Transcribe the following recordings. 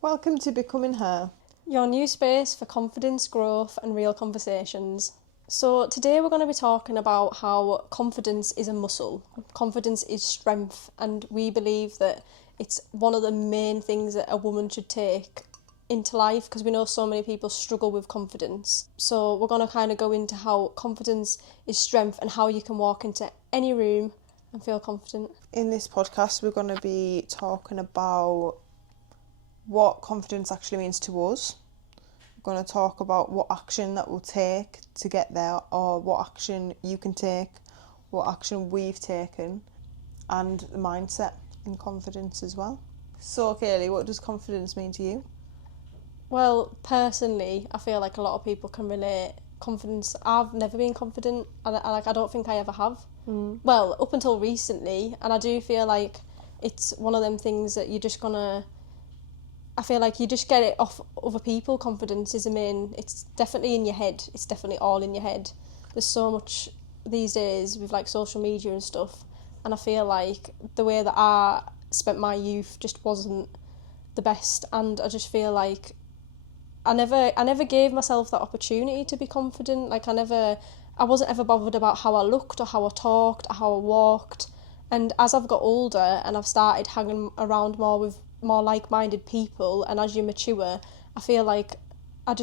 Welcome to Becoming Her. Your new space for confidence, growth, and real conversations. So, today we're going to be talking about how confidence is a muscle. Confidence is strength, and we believe that it's one of the main things that a woman should take into life because we know so many people struggle with confidence. So, we're going to kind of go into how confidence is strength and how you can walk into any room and feel confident. In this podcast, we're going to be talking about what confidence actually means to us. We're going to talk about what action that we'll take to get there, or what action you can take, what action we've taken, and the mindset in confidence as well. So, Kaylee, what does confidence mean to you? Well, personally, I feel like a lot of people can relate. Confidence, I've never been confident. I don't think I ever have. Well, up until recently, and I do feel like it's one of them things that you're just gonna... I feel like you just get it off other people. Confidence is it's definitely in your head. It's definitely all in your head. There's so much these days with like social media and stuff, and I feel like the way that I spent my youth just wasn't the best, and I just feel like I never gave myself that opportunity to be confident. I wasn't ever bothered about how I looked or how I talked or how I walked. And as I've got older and I've started hanging around more with more like-minded people, and as you mature, I feel like I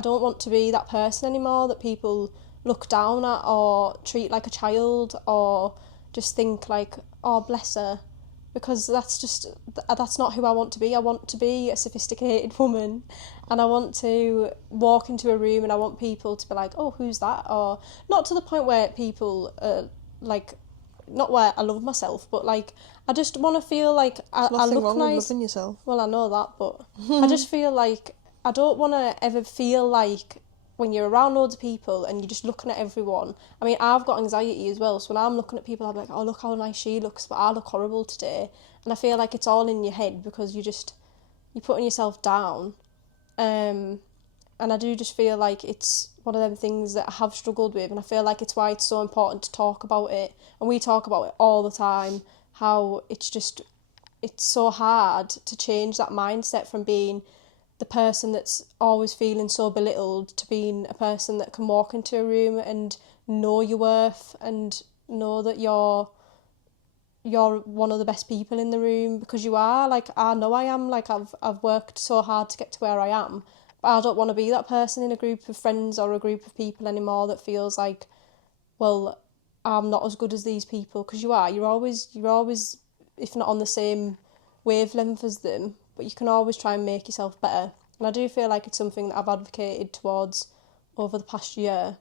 don't want to be that person anymore that people look down at or treat like a child or just think like, oh, bless her, because that's not who I want to be. I want to be a sophisticated woman, and I want to walk into a room and I want people to be like, oh, who's that? Or not to the point where people like, not where I love myself, but like I just want to feel like I Nothing look wrong nice. with loving yourself. Well, I know that, but I just feel like I don't want to ever feel like when you're around loads of people and you're just looking at everyone. I mean, I've got anxiety as well, so when I'm looking at people, I'm like, oh, look how nice she looks, but I look horrible today. And I feel like it's all in your head because you're putting yourself down. And I do just feel like it's one of them things that I have struggled with, and I feel like it's why it's so important to talk about it. And we talk about it all the time, how it's so hard to change that mindset from being the person that's always feeling so belittled to being a person that can walk into a room and know your worth and know that you're one of the best people in the room, because you are. Like, I know I am. Like, I've worked so hard to get to where I am, but I don't want to be that person in a group of friends or a group of people anymore that feels like, well, I'm not as good as these people, because you are. You're always, if not on the same wavelength as them, but you can always try and make yourself better. And I do feel like it's something that I've advocated towards over the past year,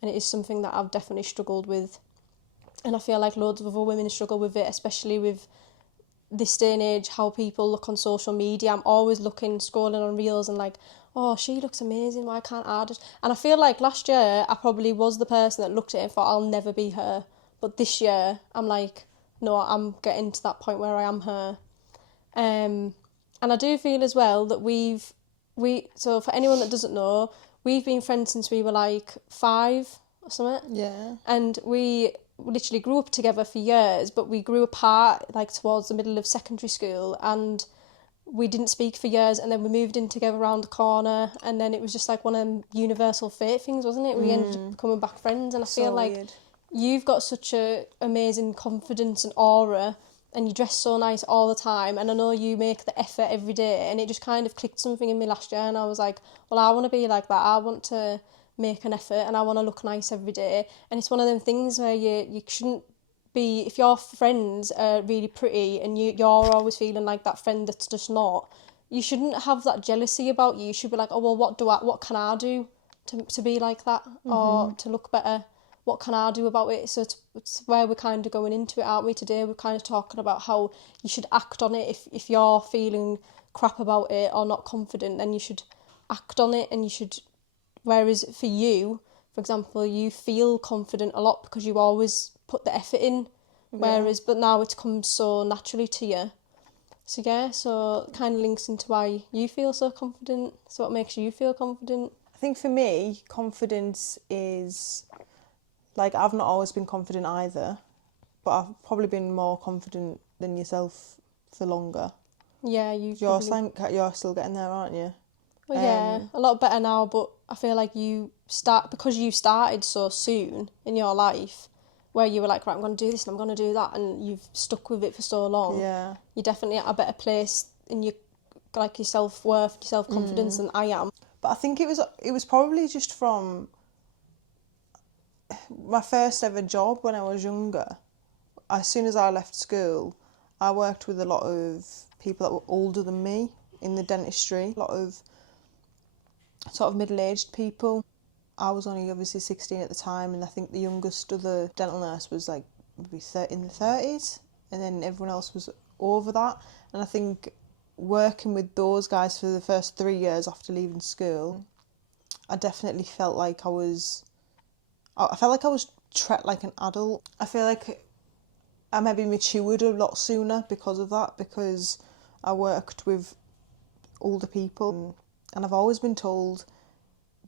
and it is something that I've definitely struggled with. And I feel like loads of other women struggle with it, especially with this day and age, how people look on social media. I'm always scrolling on reels and like, oh, she looks amazing, why can't I just... And I feel like last year I probably was the person that looked at it and thought, I'll never be her. But this year I'm like, no, I'm getting to that point where I am her. And I do feel as well that so for anyone that doesn't know, we've been friends since we were like 5 or something. Yeah. And we literally grew up together for years, but we grew apart like towards the middle of secondary school, and we didn't speak for years, and then we moved in together around the corner, and then it was just like one of them universal fate things, wasn't it? We ended up becoming back friends, and I feel like weird. you've got such a amazing confidence and aura, and you dress so nice all the time, and I know you make the effort every day, and it just kind of clicked something in me last year, and I was like, well, I want to be like that. I want to make an effort, and I want to look nice every day. And it's one of them things where you shouldn't be... If your friends are really pretty and you're always feeling like that friend that's just not, you shouldn't have that jealousy about you. You should be like, oh, well, what can I do to be like that, or to look better? What can I do about it? So it's where we're kind of going into it, aren't we, today? We're kind of talking about how you should act on it. If you're feeling crap about it or not confident, then you should act on it, and you should... Whereas for you, for example, you feel confident a lot because you always put the effort in. Whereas, but now it comes so naturally to you. So yeah, so it kind of links into why you feel so confident. So what makes you feel confident? I think for me, confidence is... Like, I've not always been confident either, but I've probably been more confident than yourself for longer. Yeah, you You're probably... you're still getting there, aren't you? Well, yeah, a lot better now, but I feel like because you started so soon in your life, where you were like, right, I'm going to do this and I'm going to do that, and you've stuck with it for so long, Yeah. you're definitely at a better place in your, like, your self-worth, your self-confidence than I am. But I think it was probably just from my first ever job when I was younger. As soon as I left school, I worked with a lot of people that were older than me in the dentistry. A lot of sort of middle-aged people. I was only obviously 16 at the time, and I think the youngest other dental nurse was like maybe in the 30s, and then everyone else was over that. And I think working with those guys for the first 3 years after leaving school, I definitely felt like I felt like I was treated like an adult. I feel like I maybe matured a lot sooner because of that, because I worked with older people, and I've always been told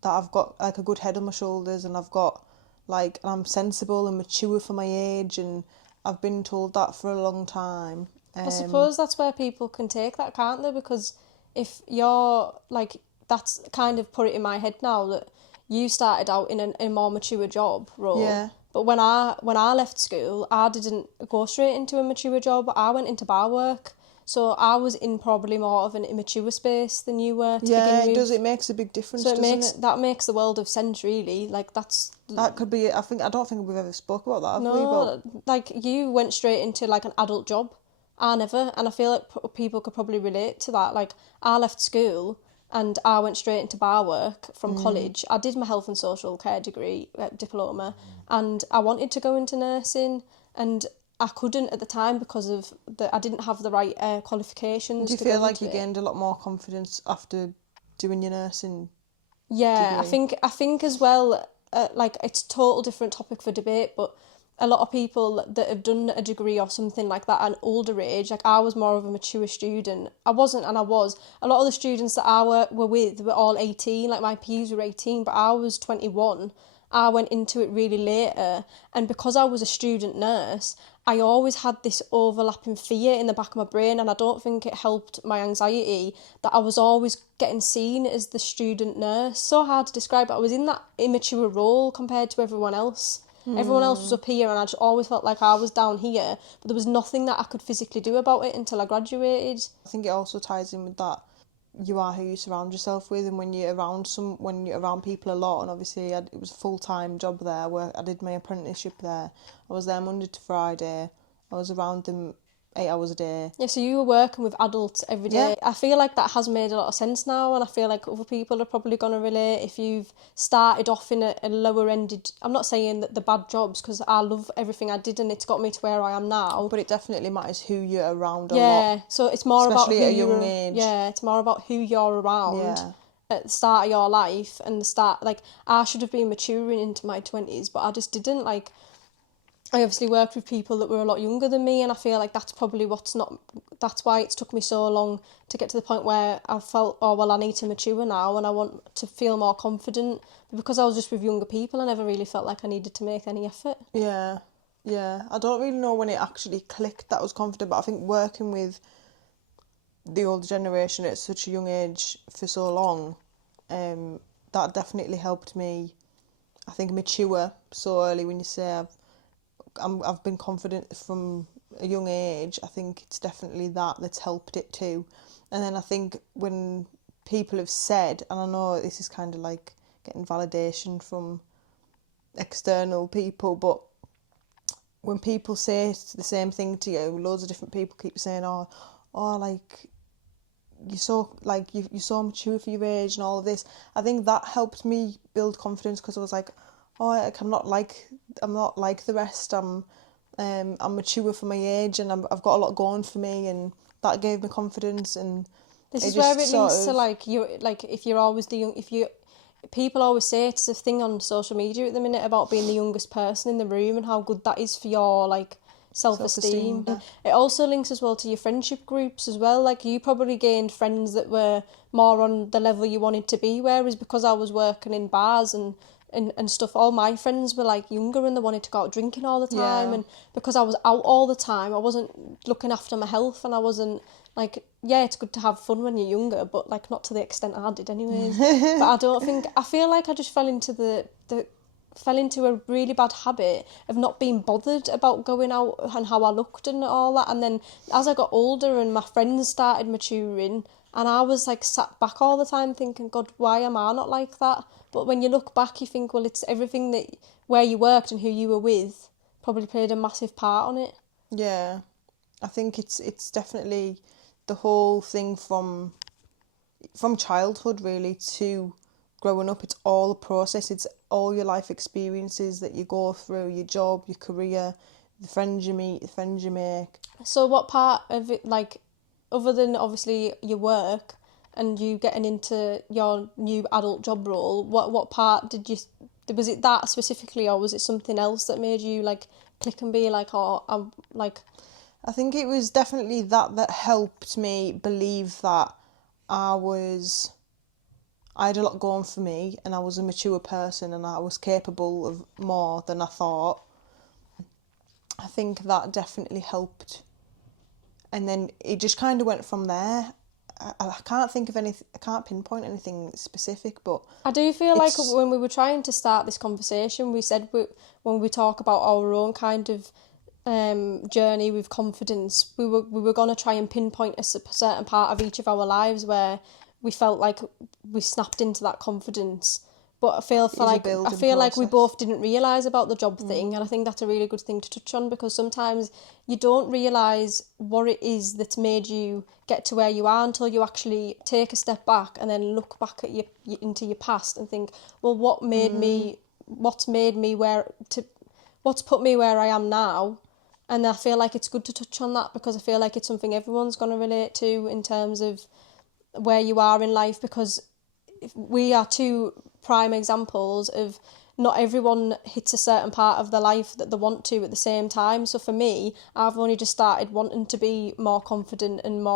that I've got like a good head on my shoulders, and and I'm sensible and mature for my age, and I've been told that for a long time. I suppose that's where people can take that, can't they? Because if you're like, that's kind of put it in my head now that you started out in a more mature job role. Yeah. But when I left school, I didn't go straight into a mature job. I went into bar work. So I was in probably more of an immature space than you were to begin with. Yeah, it does. It makes a big difference, so doesn't it? That makes the world of sense, really. Like, That could be. I don't think we've ever spoke about that, have we? no, like, you went straight into like an adult job. I never, and I feel like people could probably relate to that. Like, I left school and I went straight into bar work from college. I did my health and social care degree, diploma, and I wanted to go into nursing, and I couldn't at the time because I didn't have the right qualifications. Do you feel like you gained a lot more confidence after doing your nursing? Yeah, degree? I think as well. Like, it's a total different topic for debate, but a lot of people that have done a degree or something like that at an older age, like I was more of a mature student. I wasn't, and I was. A lot of the students that I were with were all 18, like my peers were 18, but I was 21. I went into it really later, and because I was a student nurse, I always had this overlapping fear in the back of my brain, and I don't think it helped my anxiety that I was always getting seen as the student nurse. So hard to describe, but I was in that immature role compared to everyone else. Everyone else was up here, and I just always felt like I was down here, but there was nothing that I could physically do about it until I graduated. I think it also ties in with that you are who you surround yourself with, and when you're around people a lot, and obviously it was a full-time job there where I did my apprenticeship there. I was there Monday to Friday. I was around them 8 hours a day. Yeah, so you were working with adults every day. Yeah. I feel like that has made a lot of sense now, and I feel like other people are probably going to relate. If you've started off in a lower-ended... I'm not saying that the bad jobs, because I love everything I did and it's got me to where I am now. But it definitely matters who you're around a lot. Yeah, so it's more especially about at a young age. Yeah, it's more about who you're around. Yeah. At the start of your life, and the start, like, I should have been maturing into my 20s, but I just didn't. Like, I obviously worked with people that were a lot younger than me, and I feel like that's probably that's why it's took me so long to get to the point where I felt, oh, well, I need to mature now and I want to feel more confident. But because I was just with younger people, I never really felt like I needed to make any effort. Yeah, I don't really know when it actually clicked that I was confident, but I think working with the older generation at such a young age for so long, that definitely helped me, I think, mature so early. When you say I've been confident from a young age, I think it's definitely that's helped it too. And then I think when people have said, and I know this is kind of like getting validation from external people, but when people say the same thing to you, loads of different people keep saying, oh, like, you're so mature for your age and all of this. I think that helped me build confidence, because I was like, oh, like, I'm not like the rest. I'm mature for my age, and I've got a lot going for me, and that gave me confidence. And this is where it links to, like, you, like, if you're always people always say it's a thing on social media at the minute about being the youngest person in the room and how good that is for your, like, self-esteem. Yeah. It also links as well to your friendship groups as well. Like, you probably gained friends that were more on the level you wanted to be, whereas because I was working in bars and stuff, all my friends were like younger and they wanted to go out drinking all the time. Yeah. And because I was out all the time, I wasn't looking after my health and I wasn't like, yeah, it's good to have fun when you're younger, but like not to the extent I did anyways. But I feel like I just fell into fell into a really bad habit of not being bothered about going out and how I looked and all that. And then as I got older and my friends started maturing, and I was like sat back all the time thinking, God, why am I not like that? But when you look back, you think, well, it's everything that where you worked and who you were with probably played a massive part on it. Yeah, I think it's definitely the whole thing from childhood really to growing up. It's all a process. It's all your life experiences that you go through, your job, your career, the friends you meet, the friends you make. So what part of it, like, other than obviously your work and you getting into your new adult job role, what part was it that specifically, or was it something else that made you like click and be like, oh, I'm like... I think it was definitely that helped me believe that I had a lot going for me, and I was a mature person, and I was capable of more than I thought. I think that definitely helped. And then it just kind of went from there. I can't think of anything, I can't pinpoint anything specific, but... I do feel like when we were trying to start this conversation, we said when we talk about our own kind of journey with confidence, we were going to try and pinpoint a certain part of each of our lives where we felt like we snapped into that confidence. But I feel like we both didn't realise about the job thing, and I think that's a really good thing to touch on, because sometimes you don't realise what it is that's made you get to where you are until you actually take a step back and then look back at into your past and think, well, what's put me where I am now. And I feel like it's good to touch on that, because I feel like it's something everyone's going to relate to in terms of where you are in life, because we are two prime examples of not everyone hits a certain part of their life that they want to at the same time. So for me, I've only just started wanting to be more confident and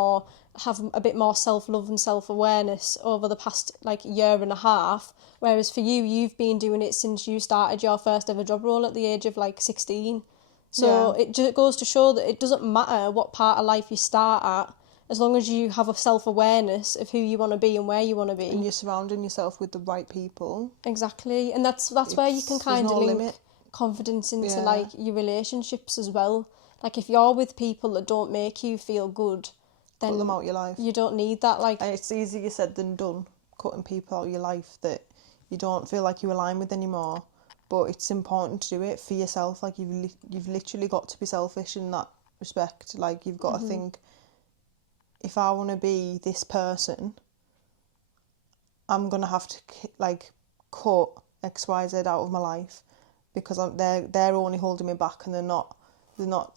have a bit more self-love and self-awareness over the past like year and a half, whereas for you, you've been doing it since you started your first ever job role at the age of like 16. So It just goes to show that it doesn't matter what part of life you start at, as long as you have a self-awareness of who you want to be and where you want to be. And you're surrounding yourself with the right people. Exactly. And that's where you can kind of link confidence into like your relationships as well. Like if you're with people that don't make you feel good, then cut them out your life. You don't need that. Like, and it's easier said than done, cutting people out of your life that you don't feel like you align with anymore. But it's important to do it for yourself. Like you've literally got to be selfish in that respect. Like you've got to think, if I want to be this person, I'm gonna have to like cut X, Y, Z out of my life, because they're only holding me back, and they're not.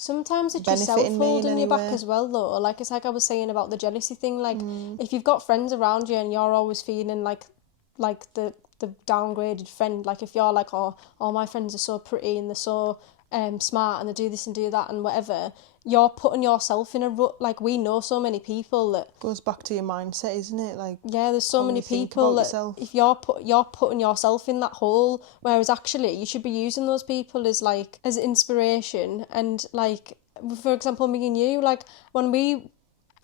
Sometimes it's yourself holding you back as well, though. Like it's like I was saying about the jealousy thing. Like if you've got friends around you and you're always feeling like the downgraded friend, like if you're like, oh, all my friends are so pretty and they're so smart and they do this and do that and whatever, you're putting yourself in a rut. Like we know so many people that goes back to your mindset, isn't it? Like there's so many people that yourself. If you're putting yourself in that hole, whereas actually you should be using those people as inspiration. And like for example, me and you, like when we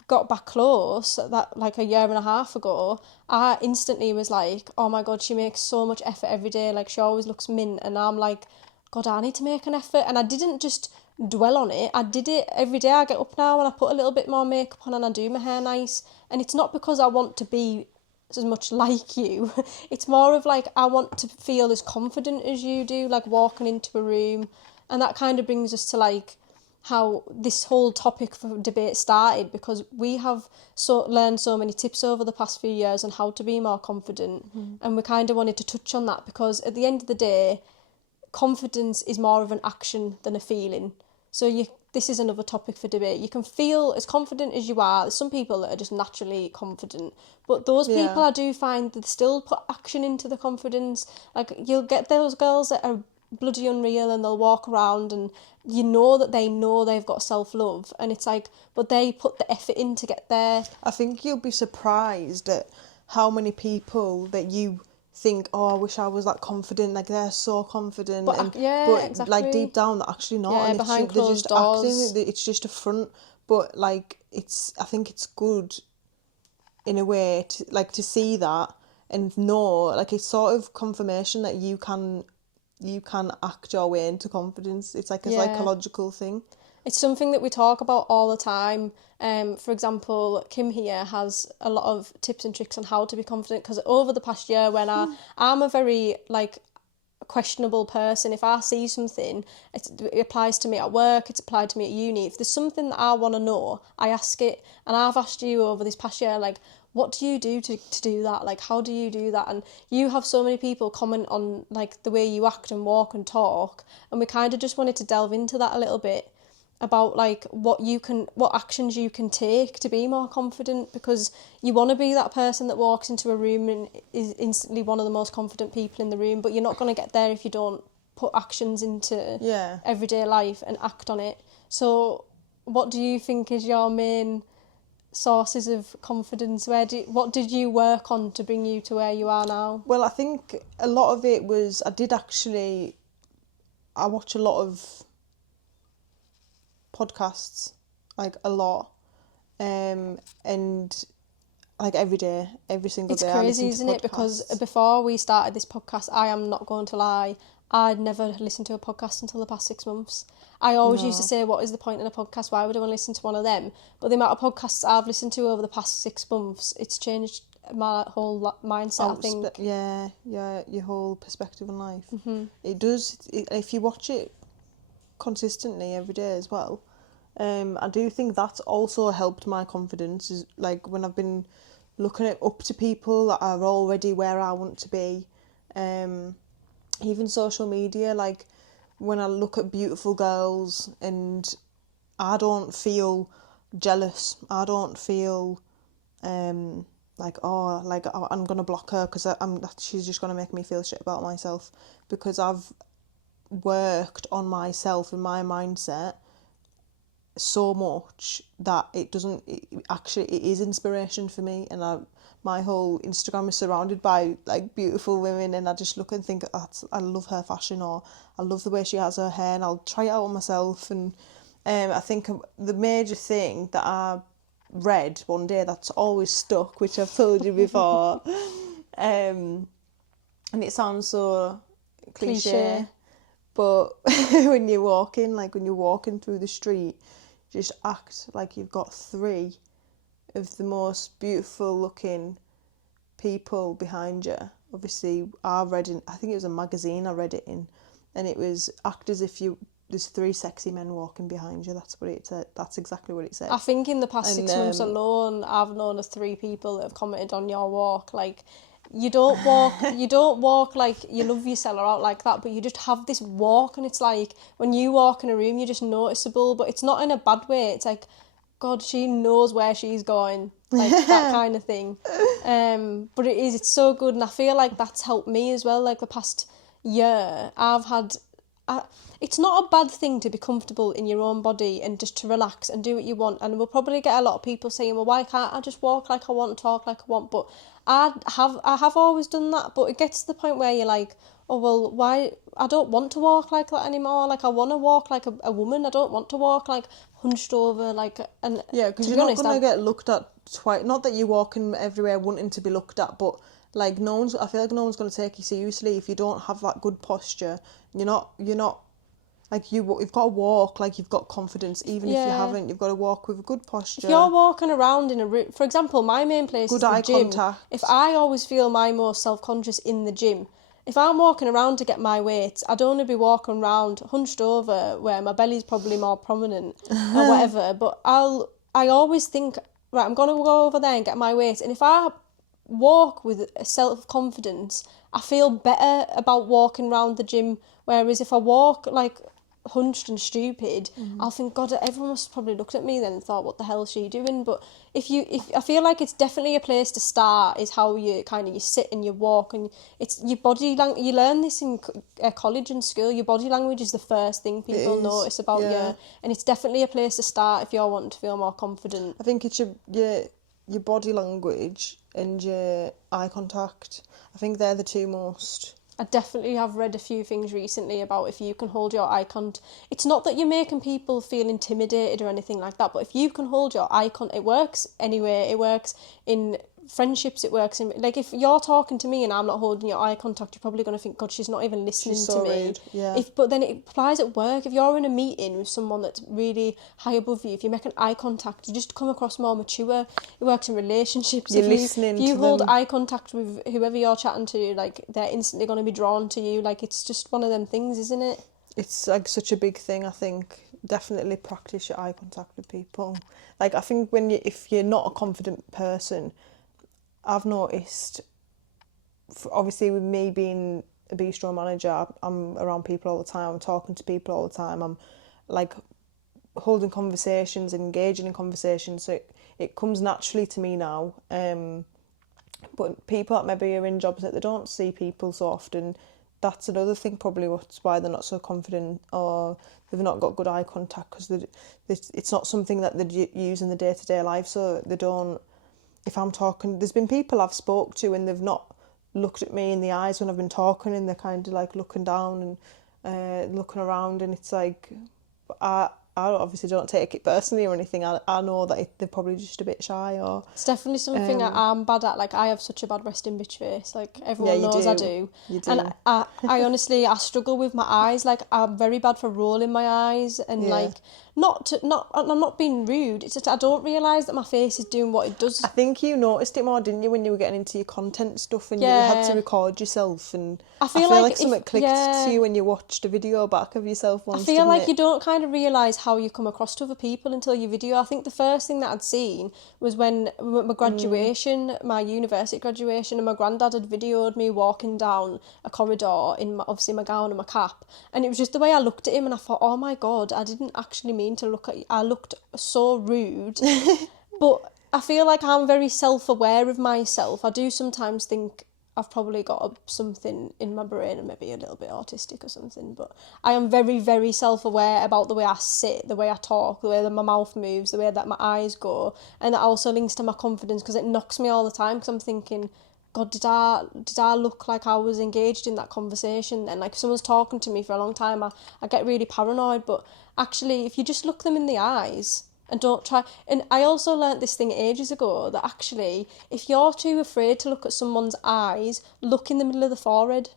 got back close that like a year and a half ago, I instantly was like, oh my God, she makes so much effort every day, like she always looks mint, and I'm like, God, I need to make an effort. And I didn't just dwell on it, I did it every day. I get up now and I put a little bit more makeup on and I do my hair nice, and it's not because I want to be as much like you. It's more of like I want to feel as confident as you do, like walking into a room. And that kind of brings us to like how this whole topic for debate started, because we have learned so many tips over the past few years on how to be more confident, and we kind of wanted to touch on that, because at the end of the day, confidence is more of an action than a feeling. So this is another topic for debate. You can feel as confident as you are. There's some people that are just naturally confident, but those people I do find that still put action into the confidence. Like you'll get those girls that are bloody unreal and they'll walk around and you know that they know they've got self-love, and it's like, but they put the effort in to get there. I think you'll be surprised at how many people that you think, oh, I wish I was that confident, like they're so confident, but exactly. like deep down they're actually not, and behind closed doors. Acting, it's just a front. but like I think it's good in a way to see that and know, like, it's sort of confirmation that you can act your way into confidence. It's like a psychological thing. It's something that we talk about all the time. For example, Kim here has a lot of tips and tricks on how to be confident, because over the past year, when I'm a very like questionable person, if I see something, it applies to me at work, it's applied to me at uni. If there's something that I want to know, I ask it. And I've asked you over this past year, like, what do you do to do that? Like, how do you do that? And you have so many people comment on like the way you act and walk and talk, and we kind of just wanted to delve into that a little bit, about like what actions you can take to be more confident, because you want to be that person that walks into a room and is instantly one of the most confident people in the room, but you're not going to get there if you don't put actions into everyday life and act on it. So what do you think is your main sources of confidence? What did you work on to bring you to where you are now? Well, I think a lot of it was, I watch a lot of podcasts, like a lot, and like every single day. It's crazy, isn't it? Because before we started this podcast, I am not going to lie, I'd never listened to a podcast until the past 6 months. I always used to say, what is the point in a podcast? Why would I want to listen to one of them? But the amount of podcasts I've listened to over the past 6 months, it's changed my whole mindset, I think. Your whole perspective on life. Mm-hmm. It does. If you watch it consistently every day as well, I do think that's also helped my confidence, is like when I've been looking up to people that are already where I want to be, even social media, like when I look at beautiful girls and I don't feel jealous, I don't feel like, oh, like I'm gonna block her because she's just gonna make me feel shit about myself, because I've worked on myself and my mindset so much that it is inspiration for me. And my whole Instagram is surrounded by like beautiful women, and I just look and think, I love her fashion, or I love the way she has her hair, and I'll try it out on myself. And I think the major thing that I read one day that's always stuck, which I've told you before, and it sounds so cliche. But when you're walking through the street, just act like you've got 3 of the most beautiful looking people behind you. Obviously, I think it was a magazine I read it in, and it was, act as if there's 3 sexy men walking behind you. That's what it said. That's exactly what it said. I think in the past 6 months alone, I've known of 3 people that have commented on your walk, like, you don't walk like you love yourself or out like that, but you just have this walk, and it's like when you walk in a room, you're just noticeable, but it's not in a bad way. It's like, God, she knows where she's going, like that kind of thing. But it's so good, and I feel like that's helped me as well. Like the past year, it's not a bad thing to be comfortable in your own body and just to relax and do what you want. And we'll probably get a lot of people saying, well, why can't I just walk like I want and talk like I want? But I have always done that, but it gets to the point where you're like, oh, well, why? I don't want to walk like that anymore. Like, I want to walk like a woman. I don't want to walk like hunched over, like... And yeah, because you're not going to get looked at twice. Not that you're walking everywhere wanting to be looked at, but like I feel like no one's going to take you seriously if you don't have that good posture. You're not like, you've got to walk like you've got confidence, even if you haven't. You've got to walk with a good posture. If you're walking around in a room, for example, my main place is the gym. Contact. If I always feel my most self-conscious in the gym, if I'm walking around to get my weights, I don't want to be walking around hunched over where my belly's probably more prominent or whatever. But I always think, right, I'm going to go over there and get my weights. And if I walk with self-confidence, I feel better about walking around the gym. Whereas if I walk like hunched and stupid, I'll think, God, everyone must have probably looked at me then and thought, what the hell is she doing? But if I feel like it's definitely a place to start, is how you sit and you walk, and it's your body language. You learn this in college and school. Your body language is the first thing people notice about you, and it's definitely a place to start if you're wanting to feel more confident. I think it's your body language and your eye contact. I think they're the 2 most I definitely have read a few things recently about if you can hold your eye contact. It's not that you're making people feel intimidated or anything like that, but if you can hold your eye contact, it works anyway. It works in friendships, it works in, like, if you're talking to me and I'm not holding your eye contact, you're probably going to think, God, she's not even listening She's so to me. rude, yeah. But then it applies at work. If you're in a meeting with someone that's really high above you, if you make an eye contact, you just come across more mature. It works in relationships. You're if listening if you to hold them. eye contact with whoever you're chatting to, like, they're instantly going to be drawn to you. Like, it's just one of them things, isn't it? It's like such a big thing, I think. Definitely practice your eye contact with people. Like, I think if you're not a confident person, I've noticed, obviously with me being a bistro manager, I'm around people all the time, I'm talking to people all the time, I'm like holding conversations, engaging in conversations, so it comes naturally to me now. But people that maybe are in jobs that they don't see people so often, that's another thing probably why they're not so confident, or they've not got good eye contact, because it's not something that they use in the day-to-day life, so they don't. If I'm talking, there's been people I've spoke to and they've not looked at me in the eyes when I've been talking, and they're kind of like looking down and looking around, and it's like, I obviously don't take it personally or anything. I know that they're probably just a bit shy, or It's definitely something I'm bad at. Like, I have such a bad resting bitch face. Like, everyone knows I do. You do. And I honestly, I struggle with my eyes. Like, I'm very bad for rolling my eyes, and like, I'm not being rude. It's just I don't realise that my face is doing what it does. I think you noticed it more, didn't you, when you were getting into your content stuff and you had to record yourself, and I feel like something clicked to you when you watched a video back of yourself once. I feel like you don't kind of realise how you come across to other people until you video. I think the first thing that I'd seen was when my graduation, my university graduation, and my granddad had videoed me walking down a corridor in obviously my gown and my cap, and it was just the way I looked at him, and I thought, oh my God, I didn't actually mean to look at you. I looked so rude. But I feel like I'm very self-aware of myself. I do sometimes think I've probably got something in my brain and maybe a little bit autistic or something, but I am very, very self-aware about the way I sit, the way I talk, the way that my mouth moves, the way that my eyes go, and that also links to my confidence, because it knocks me all the time, because I'm thinking, God, did I look like I was engaged in that conversation then? Like, if someone's talking to me for a long time, I get really paranoid, but actually, if you just look them in the eyes and don't try. And I also learnt this thing ages ago, that actually, if you're too afraid to look at someone's eyes, look in the middle of the forehead,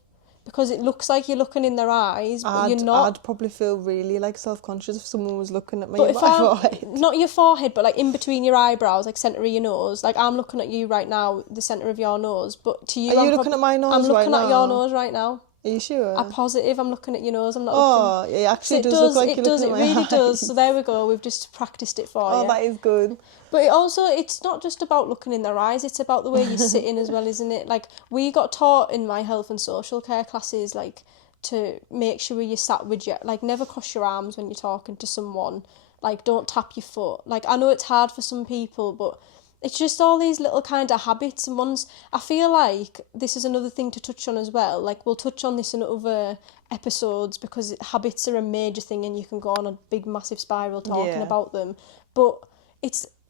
because it looks like you're looking in their eyes, but you're not. I'd probably feel really like self-conscious if someone was looking at me But in if my forehead. not your forehead, but like in between your eyebrows, like centre of your nose. Like, I'm looking at you right now, the centre of your nose, but to you, Are you looking at my nose right now? I'm looking at your nose right now. Are you sure? I'm positive I'm looking at your nose. I'm not looking. Oh, it actually does look like you're looking at my eyes. It really does. So there we go. We've just practiced it for you. Oh, that is good. But it's not just about looking in their eyes. It's about the way you're sitting as well, isn't it? Like, we got taught in my health and social care classes, like, to make sure you sat with your, like, never cross your arms when you're talking to someone. Like, don't tap your foot. Like, I know it's hard for some people, but it's just all these little kind of habits, and ones. I feel like this is another thing to touch on as well. Like, we'll touch on this in other episodes, because habits are a major thing, and you can go on a big massive spiral talking about them. But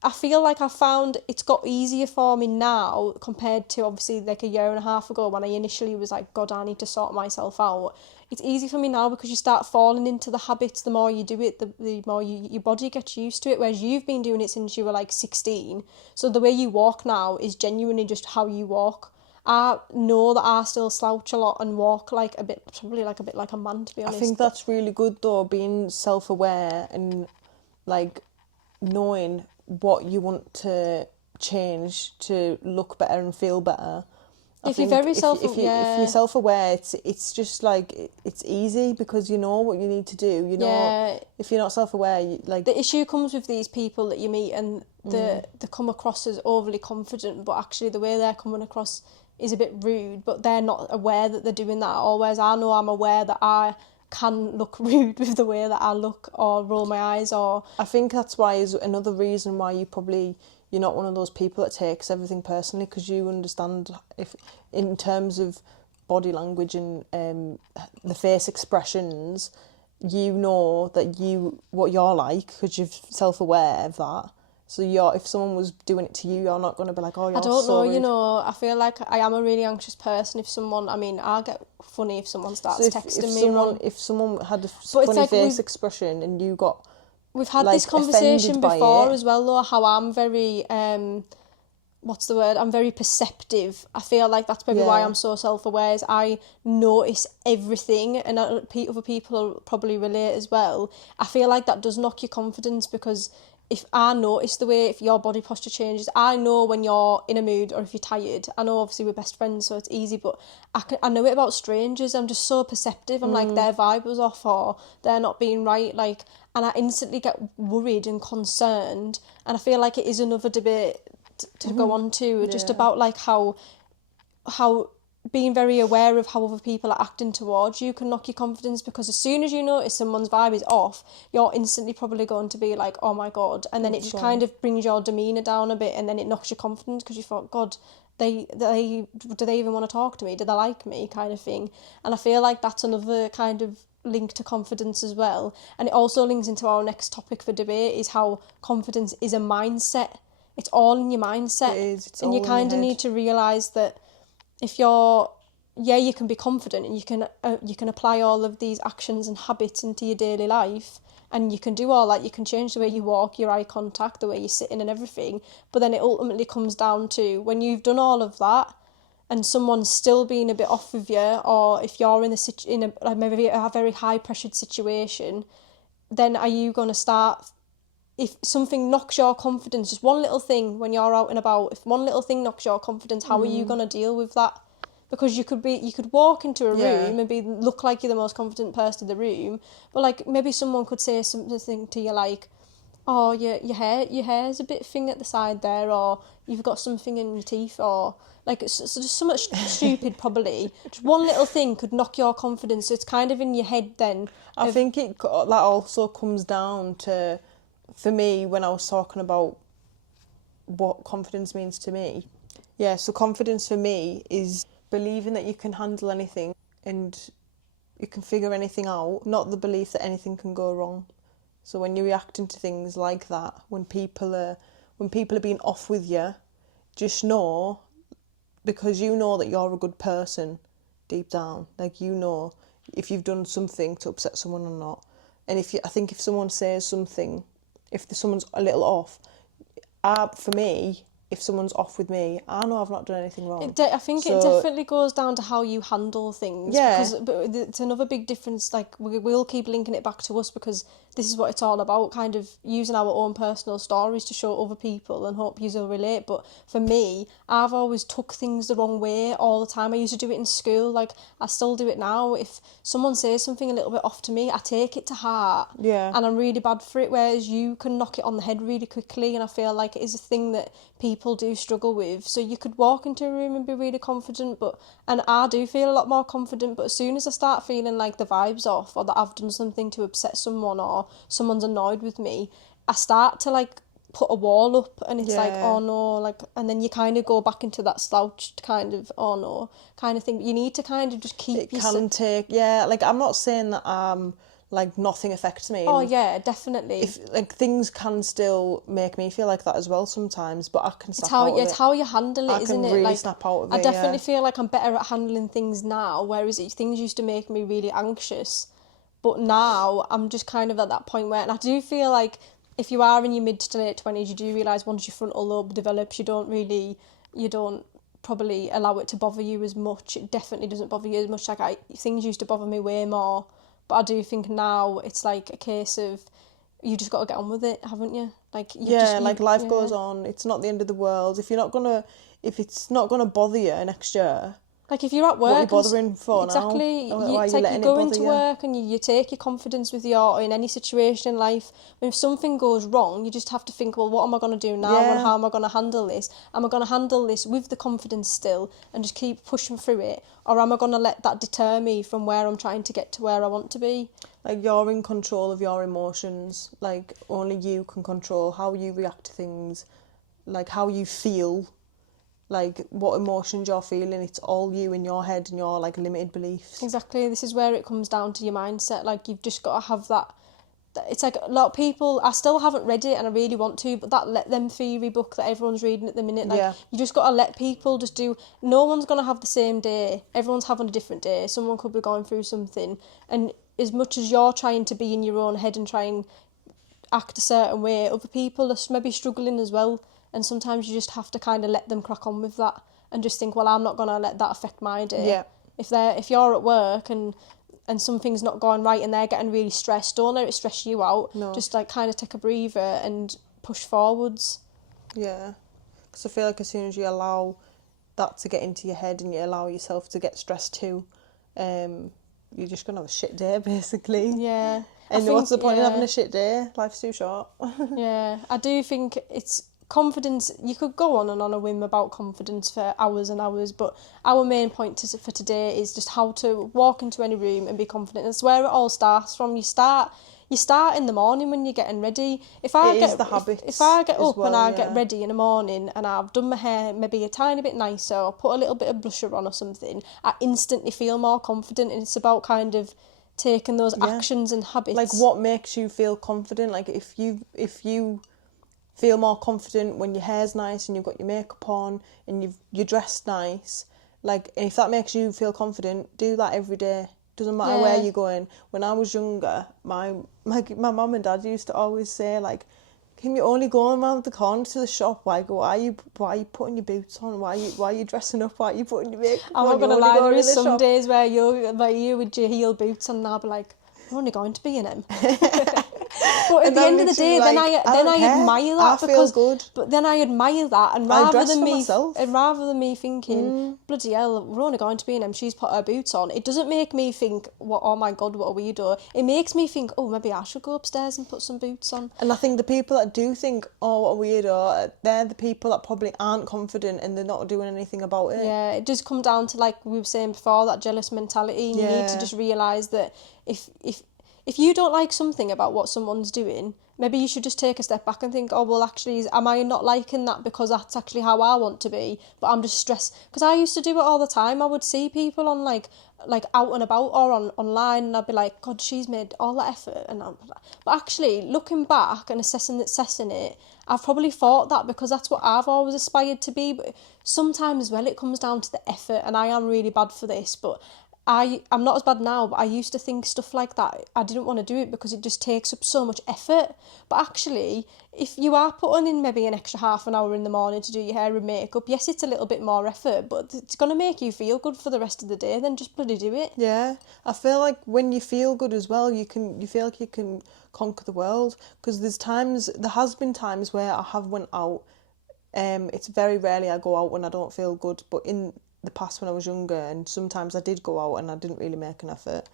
I feel like I found it's got easier for me now compared to obviously like a year and a half ago, when I initially was like, God, I need to sort myself out. It's easy for me now, because you start falling into the habits. The more you do it, the more your body gets used to it, whereas you've been doing it since you were like 16. So the way you walk now is genuinely just how you walk. I know that I still slouch a lot and walk like a bit, probably like a bit like a man, to be honest. I think that's really good though, being self-aware and like knowing what you want to change to look better and feel better. If you're very if you're self-aware, it's just like it's easy, because you know what you need to do. You know, if you're not self-aware, like the issue comes with these people that you meet, and they come across as overly confident, but actually the way they're coming across is a bit rude. But they're not aware that they're doing that. Always, I know I'm aware that I can look rude with the way that I look, or roll my eyes, or. I think that's why is another reason why you're not one of those people that takes everything personally, because you understand, if in terms of body language and the face expressions, you know that what you're like, because you're self-aware of that. So if someone was doing it to you, you're not going to be like, oh, you're I don't so know, rude. I feel like I am a really anxious person. If someone, I'll get funny if someone starts texting me wrong. If someone had a But it's funny like face expression and you got we've had like this conversation offended by before it. as well, though, how I'm very what's the word? I'm very perceptive. I feel like that's maybe why Yeah. I'm so self-aware, is I notice everything, and other people will probably relate as well. I feel like that does knock your confidence, because if I notice if your body posture changes, I know when you're in a mood or if you're tired. I know obviously we're best friends, so it's easy, but I know it about strangers. I'm just so perceptive. I'm like, their vibe was off, or they're not being right, like, and I instantly get worried and concerned. And I feel like it is another debate to go on to, just about like how being very aware of how other people are acting towards you can knock your confidence, because as soon as you notice someone's vibe is off, you're instantly probably going to be like, oh my god, and then it just kind of brings your demeanour down a bit, and then it knocks your confidence, because you thought, god, do they even want to talk to me, do they like me, kind of thing. And I feel like that's another kind of link to confidence as well, and it also links into our next topic for debate, is how confidence is a mindset. It's all in your mindset. It is. It's and all you in kind your of head. need to realise that if you're, you can be confident, and you can apply all of these actions and habits into your daily life, and you can do all that. You can change the way you walk, your eye contact, the way you're sitting and everything. But then it ultimately comes down to, when you've done all of that and someone's still being a bit off with you, or if you're in a maybe a very high pressured situation, then are you going to start, if something knocks your confidence, just one little thing when you're out and about, if one little thing knocks your confidence, how are you going to deal with that? Because you could walk into a room and look like you're the most confident person in the room, but like maybe someone could say something to you like, oh, your hair's a bit thing at the side there, or you've got something in your teeth, or like so just so much stupid probably. Just one little thing could knock your confidence. So it's kind of in your head then. I think that also comes down to, for me, when I was talking about what confidence means to me. Yeah, so confidence for me is believing that you can handle anything and you can figure anything out, not the belief that anything can go wrong. So when you're reacting to things like that, when people are being off with you, just know, because you know that you're a good person deep down, like you know if you've done something to upset someone or not. And I think if someone says something, if someone's a little off, for me, if someone's off with me, I know I've not done anything wrong. I think it definitely goes down to how you handle things. Yeah. But it's another big difference. Like, we'll keep linking it back to us, because this is what it's all about, kind of using our own personal stories to show other people and hope you'll relate. But for me, I've always took things the wrong way all the time. I used to do it in school, like I still do it now. If someone says something a little bit off to me, I take it to heart. Yeah. And I'm really bad for it, whereas you can knock it on the head really quickly, and I feel like it is a thing that people do struggle with. So you could walk into a room and be really confident, and I do feel a lot more confident, but as soon as I start feeling like the vibe's off, or that I've done something to upset someone, or someone's annoyed with me, I start to like put a wall up, and it's like, oh no, like, and then you kind of go back into that slouched kind of, oh no kind of thing. But you need to kind of just keep like, I'm not saying that like nothing affects me. Oh yeah, definitely. If like things can still make me feel like that as well sometimes, but I can snap It's how, out of it's it. how you handle it, I isn't can it? really Like, snap out of it. I definitely yeah. feel like I'm better at handling things now, whereas things used to make me really anxious. But now I'm just kind of at that point where, and I do feel like if you are in your mid to late 20s, you do realise once your frontal lobe develops, you don't probably allow it to bother you as much. It definitely doesn't bother you as much. Like, things used to bother me way more, but I do think now it's like a case of you just got to get on with it, haven't you? Like, life goes on. It's not the end of the world. If it's not gonna bother you next year, like if you're at work, what are you bothering for exactly, now? Why it's are you like letting you go it into bother you? work and you take your confidence with you, or in any situation in life. And if something goes wrong, you just have to think, well, what am I going to do now, and how am I going to handle this? Am I going to handle this with the confidence still and just keep pushing through it, or am I going to let that deter me from where I'm trying to get to where I want to be? Like, you're in control of your emotions. Like, only you can control how you react to things, like how you feel, like what emotions you're feeling. It's all you in your head and your like limited beliefs. Exactly. This is where it comes down to your mindset. Like, you've just got to have that it's like a lot of people, I still haven't read it and I really want to, but that Let Them Theory book that everyone's reading at the minute, like, Yeah. you just got to let people just do, no one's going to have the same day, everyone's having a different day, someone could be going through something, and as much as you're trying to be in your own head and try and act a certain way, other people are maybe struggling as well, and sometimes you just have to kind of let them crack on with that, and just think, well, I'm not going to let that affect my day. Yeah. If you're at work and something's not going right and they're getting really stressed, don't let it stress you out. No. Just like kind of take a breather and push forwards. Yeah. Because I feel like as soon as you allow that to get into your head and you allow yourself to get stressed too, you're just going to have a shit day, basically. Yeah. And what's the point in having a shit day? Life's too short. Yeah. I do think it's confidence. You could go on and on a whim about confidence for hours and hours, but our main point for today is just how to walk into any room and be confident. That's where it all starts from. You start in the morning when you're getting ready. If I get up and I get ready in the morning and I've done my hair maybe a tiny bit nicer or put a little bit of blusher on or something, I instantly feel more confident, and it's about kind of taking those actions and habits. Like, what makes you feel confident? Like, if you feel more confident when your hair's nice and you've got your makeup on and you're dressed nice, like, if that makes you feel confident, do that every day. Doesn't matter where you're going. When I was younger, my mum and dad used to always say, like, can you only go around the corner to the shop? Like, why are you putting your boots on? Why are you dressing up? Why are you putting your makeup on? I'm not gonna lie, there is some days where you with your heel boots on and I'll be like, I'm only going to B&M. But at the end of the day, then I admire that, because good. But then I admire that, and rather than me thinking, bloody hell, we're only going to B&M, she's put her boots on, it doesn't make me think, oh my god, what a weirdo. It makes me think, oh, maybe I should go upstairs and put some boots on. And I think the people that do think, oh, what a weirdo, they're the people that probably aren't confident and they're not doing anything about it. Yeah, it does come down to, like we were saying before, that jealous mentality. And you need to just realise that if you don't like something about what someone's doing, maybe you should just take a step back and think, oh, well, actually, am I not liking that because that's actually how I want to be, but I'm just stressed? Because I used to do it all the time. I would see people on, like out and about or online, and I'd be like, God, she's made all that effort. But actually, looking back and assessing it, I've probably thought that because that's what I've always aspired to be. But sometimes, well, it comes down to the effort, and I am really bad for this, but I'm not as bad now, but I used to think stuff like that. I didn't want to do it because it just takes up so much effort. But actually, if you are putting in maybe an extra half an hour in the morning to do your hair and makeup, yes, it's a little bit more effort, but it's going to make you feel good for the rest of the day, then just bloody do it. Yeah, I feel like when you feel good as well, you feel like you can conquer the world. Because there has been times where I have went out. It's very rarely I go out when I don't feel good, but in the past when I was younger, and sometimes I did go out and I didn't really make an effort,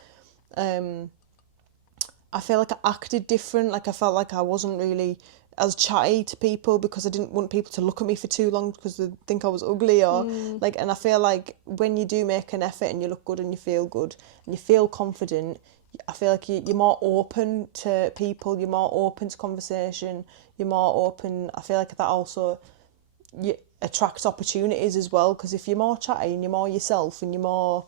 I feel like I acted different. Like, I felt like I wasn't really as chatty to people because I didn't want people to look at me for too long because they think I was ugly or like. And I feel like when you do make an effort and you look good and you feel good and you feel confident, I feel like you're more open to people, you're more open to conversation, you're more open. I feel like that also attracts opportunities as well, because if you're more chatty and you're more yourself and you're more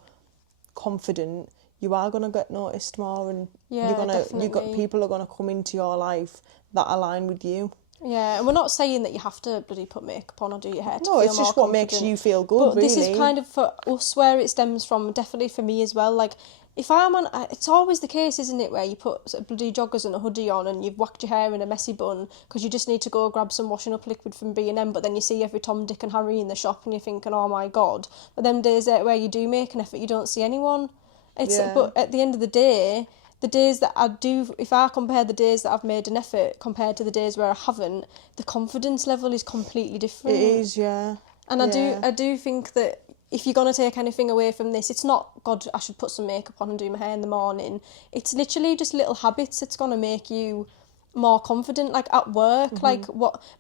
confident, you are going to get noticed more, and people are going to come into your life that align with you. Yeah, and we're not saying that you have to bloody put makeup on or do your hair to feel more confident. No, it's just what makes you feel good, but really. This is kind of for us where it stems from, definitely for me as well. Like, if I'm on, it's always the case, isn't it, where you put sort of bloody joggers and a hoodie on and you've whacked your hair in a messy bun because you just need to go grab some washing up liquid from B&M, but then you see every Tom, Dick and Harry in the shop and you're thinking, oh my God. But them days where you do make an effort, you don't see anyone. But at the end of the day, the days that I do, if I compare the days that I've made an effort compared to the days where I haven't, the confidence level is completely different. It is, yeah. And I do think that if you're going to take anything away from this, it's not, God, I should put some makeup on and do my hair in the morning. It's literally just little habits that's going to make you more confident, like at work, like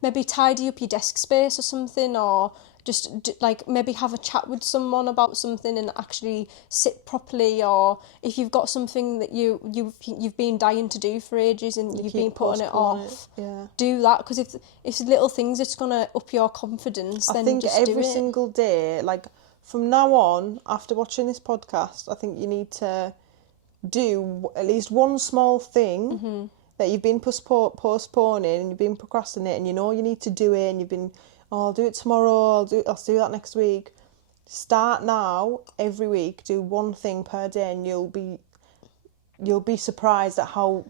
maybe tidy up your desk space or something, or just like maybe have a chat with someone about something and actually sit properly, or if you've got something that you've been dying to do for ages and you've been putting it off, do that, because if it's little things that's going to up your confidence, then think just do it. every single day, like from now on, after watching this podcast, I think you need to do at least one small thing that you've been postponing and you've been procrastinating, you know you need to do it, and you've been, oh, I'll do it tomorrow, I'll do that next week. Start now, every week, do one thing per day, and you'll be surprised at how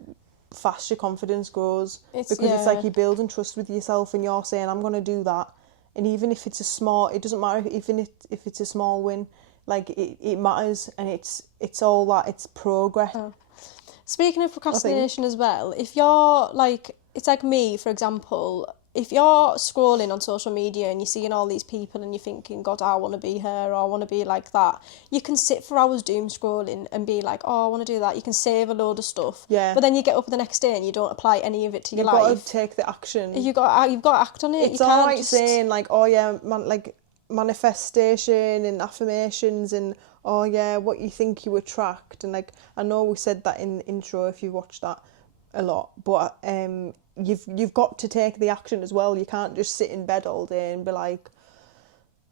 fast your confidence grows. Because it's like you're building trust with yourself, and you're saying, I'm going to do that. And even if it's it doesn't matter even if it's a small win, like it matters, and it's all that, it's progress. Oh. Speaking of procrastination as well, if you're like, it's like me, for example, if you're scrolling on social media and you're seeing all these people and you're thinking, God, I want to be her, or I want to be like that, you can sit for hours doom scrolling and be like, oh, I want to do that. You can save a load of stuff. Yeah. But then you get up the next day and you don't apply any of it to your life. You've got to take the action. You've got to act on it. It's all right saying, like, oh, yeah, like manifestation and affirmations and, oh, yeah, what you think you attract. And, like, I know we said that in the intro if you watched that a lot, but you've got to take the action as well. You can't just sit in bed all day and be like,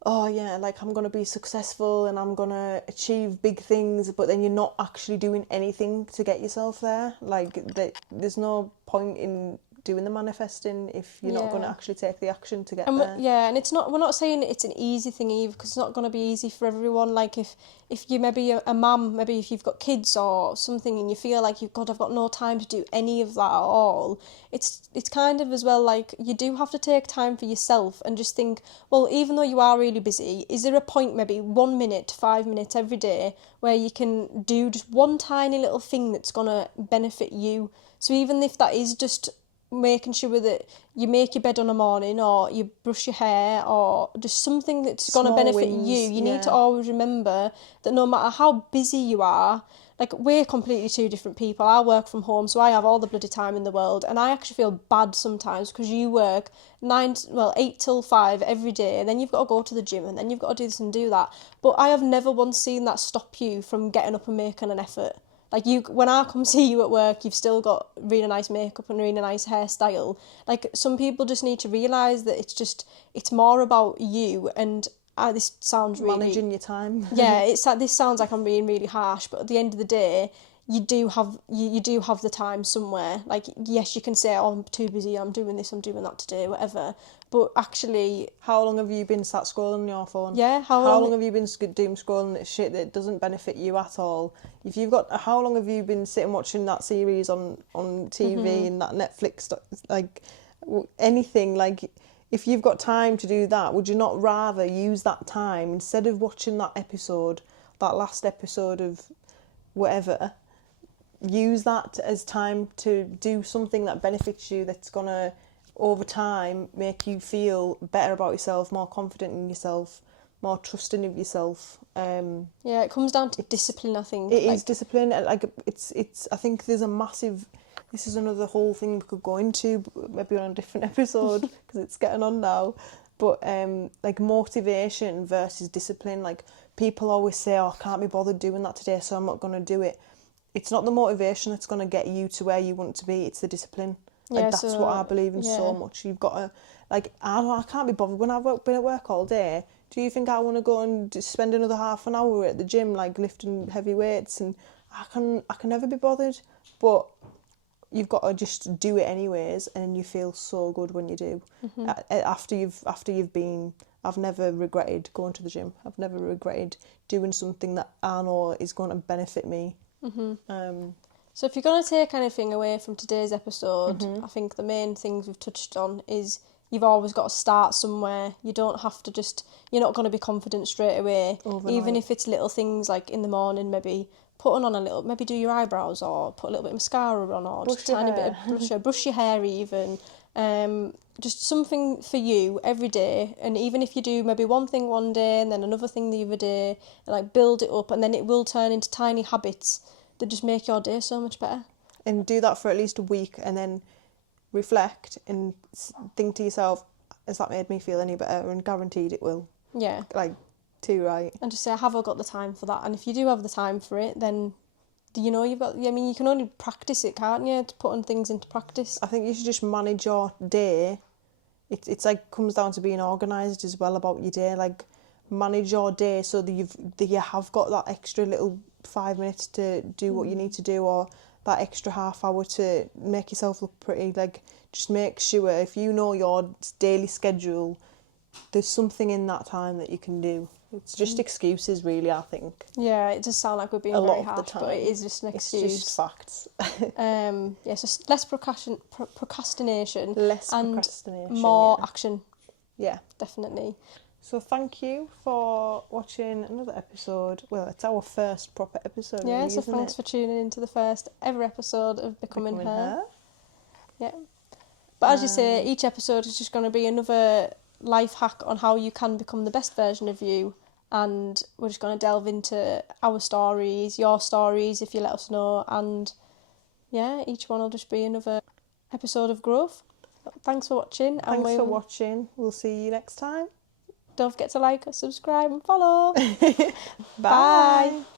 oh yeah, like I'm gonna be successful and I'm gonna achieve big things, but then you're not actually doing anything to get yourself there. Like there's no point in doing the manifesting if you're not going to actually take the action to get there. Yeah, and we're not saying it's an easy thing either, because it's not going to be easy for everyone. Like if you maybe a mum, maybe if you've got kids or something and you feel like I've got no time to do any of that at all, it's kind of as well like you do have to take time for yourself and just think, well, even though you are really busy, is there a point maybe 1 minute to 5 minutes every day where you can do just one tiny little thing that's going to benefit you? So even if that is just making sure that you make your bed on a morning, or you brush your hair, or just something that's going to benefit wins, you need to always remember that no matter how busy you are, like we're completely two different people. I work from home, so I have all the bloody time in the world, and I actually feel bad sometimes because you work 8 till 5 every day, and then you've got to go to the gym, and then you've got to do this and do that. But I have never once seen that stop you from getting up and making an effort. Like when I come see you at work, you've still got really nice makeup and really nice hairstyle. Like some people just need to realise that it's more about you. And this sounds really managing your time. Yeah, this sounds like I'm being really harsh, but at the end of the day, you do have the time somewhere. Like yes, you can say, oh, I'm too busy, I'm doing this, I'm doing that today, whatever. But actually, how long have you been sat scrolling on your phone? Yeah, how long have you been doom scrolling shit that doesn't benefit you at all? How long have you been sitting watching that series on TV and that Netflix, like anything? Like if you've got time to do that, would you not rather use that time instead of watching that last episode of whatever? Use that as time to do something that benefits you, that's gonna over time make you feel better about yourself, more confident in yourself, more trusting of yourself. Yeah, it comes down to discipline, I think. It is discipline. Like it's I think there's a massive, this is another whole thing we could go into maybe on a different episode because it's getting on now, but like motivation versus discipline. Like people always say, oh, I can't be bothered doing that today, so I'm not going to do it. It's not the motivation that's going to get you to where you want to be, it's the discipline. Like that's what I believe in so much. You've got to, like, I can't be bothered when I've been at work all day. Do you think I want to go and spend another half an hour at the gym, like lifting heavy weights? And I can never be bothered. But you've got to just do it anyways, and you feel so good when you do. After you've been, I've never regretted going to the gym. I've never regretted doing something that I know is going to benefit me. So if you're going to take anything away from today's episode, I think the main things we've touched on is you've always got to start somewhere. You don't have to you're not going to be confident straight away. Overnight. Even if it's little things like in the morning, maybe putting on maybe do your eyebrows or put a little bit of mascara on, or just a tiny bit of brush your hair even. Just something for you every day. And even if you do maybe one thing one day and then another thing the other day, like build it up, and then it will turn into tiny habits that just make your day so much better. And do that for at least a week, and then reflect and think to yourself, has that made me feel any better? And guaranteed it will. Yeah. Like, too right. And just say, have I got the time for that? And if you do have the time for it, then you can only practice it, can't you? To putting things into practice. I think you should just manage your day. It's like comes down to being organised as well about your day. Like, manage your day so that you have got that extra little 5 minutes to do what you need to do, or that extra half hour to make yourself look pretty. Like, just make sure, if you know your daily schedule, there's something in that time that you can do. It's just excuses, really, I think. Yeah, it does sound like we're being A very lot of the harsh, time. but it is just an excuse. It's just facts. Yeah, so less procrastination Less and procrastination. more yeah. action, Yeah. definitely. So thank you for watching another episode. Well, it's our first proper episode, Yeah, really, so isn't thanks it? for tuning into the first ever episode of Becoming Her. Yeah. But as you say, each episode is just going to be another life hack on how you can become the best version of you. And we're just going to delve into our stories, your stories, if you let us know. And yeah, each one will just be another episode of growth. Thanks for watching. Thanks for watching. We'll see you next time. Don't forget to like, subscribe and follow. Bye.